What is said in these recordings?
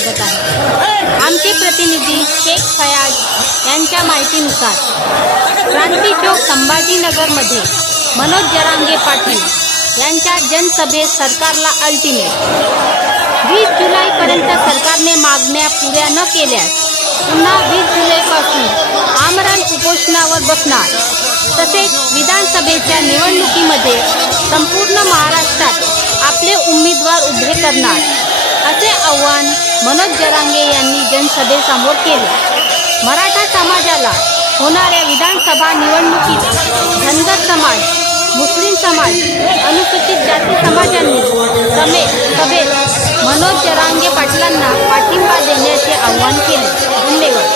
स्वागत आहे। आमचे प्रतिनिधी शेख फयाज यांच्या माहितीनुसार क्रांती चौक संभाजीनगरमध्ये मनोज जरांगे पाटील यांच्या जनसभेत सरकारला अल्टिमेट 20 जुलैपर्यंत सरकारने मागण्या पुऱ्या न केल्यास पुन्हा 20 जुलैपासून आमरण उपोषणावर बसणार। तसेच विधानसभेच्या निवडणुकीमध्ये संपूर्ण महाराष्ट्रात आपले उमेदवार उभे करणार असे आवाहन मनोज जरांगे यांनी जनसभेसमोर केले। मराठा समाजाला होणाऱ्या विधानसभा निवडणुकीत धनगर समाज, मुस्लिम समाज, अनुसूचित जाती समाजांनी सभेत मनोज जरांगे पाटलांना पाठिंबा देण्याचे आवाहन केले। धन्यवाद।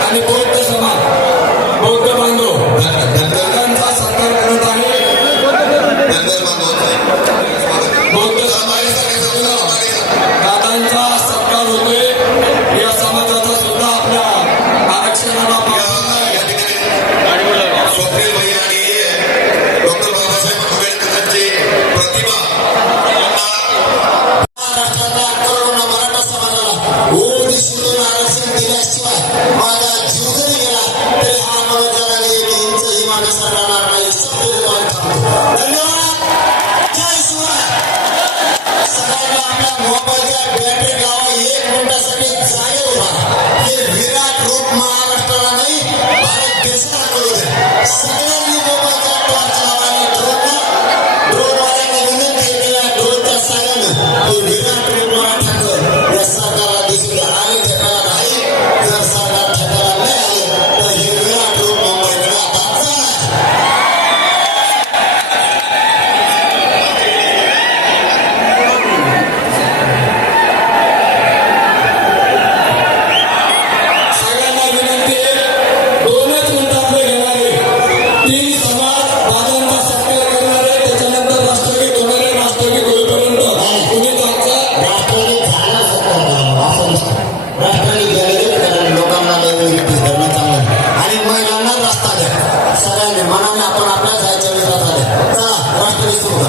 आणि बौद्ध समाज, बौद्ध बांधव धनगरांचा सत्कार करत आहे। बौद्ध समाजाचा दादांचा सत्कार होतोय। या समाजाचा सुद्धा आपल्या आरक्षणाला स्वप्नील भाई आणि डॉक्टर बाबासाहेब आंबेडकरांची प्रतिभा महाराष्ट्रातल्या करोडो मराठा समाजाला ओबीसीतून आरक्षण दिल्याशिवाय माझा जीव जरी गेला तरी हा मनोज जरांगे यांचंही मागे सरणार नाही। धन्यवाद। जय शिवाय। सगळ्यांना आपल्या मोबाईलच्या बॅटरी लावा। 1 मिनिटासाठी जागे उभा। हे विराट रूप महाराष्ट्राला नाही भारत देशाला कळू द्या। सगळ्यांनी मोबाईलचा टॉर्च लावायला ड्रोनवाल्यांना विनंती केल्या ड्रोनच्या साह्यानं हे विराट रूप मराठाचं या सरकारला दिसून आले ठेकायला नाही। जर सरकार ठेकायला नाही आले तर हे विराट रूप मुंबईकडे आता जाणार। सगळ्यांना विनंती आहे, 2च मिनिटांमध्ये घेणारे 3 समाज दादांचा सत्कार करणारे, त्याच्यानंतर राष्ट्रगीत होणारे। राष्ट्रगीत होईपर्यंत कुणी जायचं राष्ट्रवादी झाला राष्ट्रवादी गेले कारण लोकांना धरणं चांगलं आणि महिलांना रस्ता द्या। सगळ्यांनी मनाने आपण आपल्या जायच्या वेळेस रस्ता द्या। चला राष्ट्रवादी सुरू करा।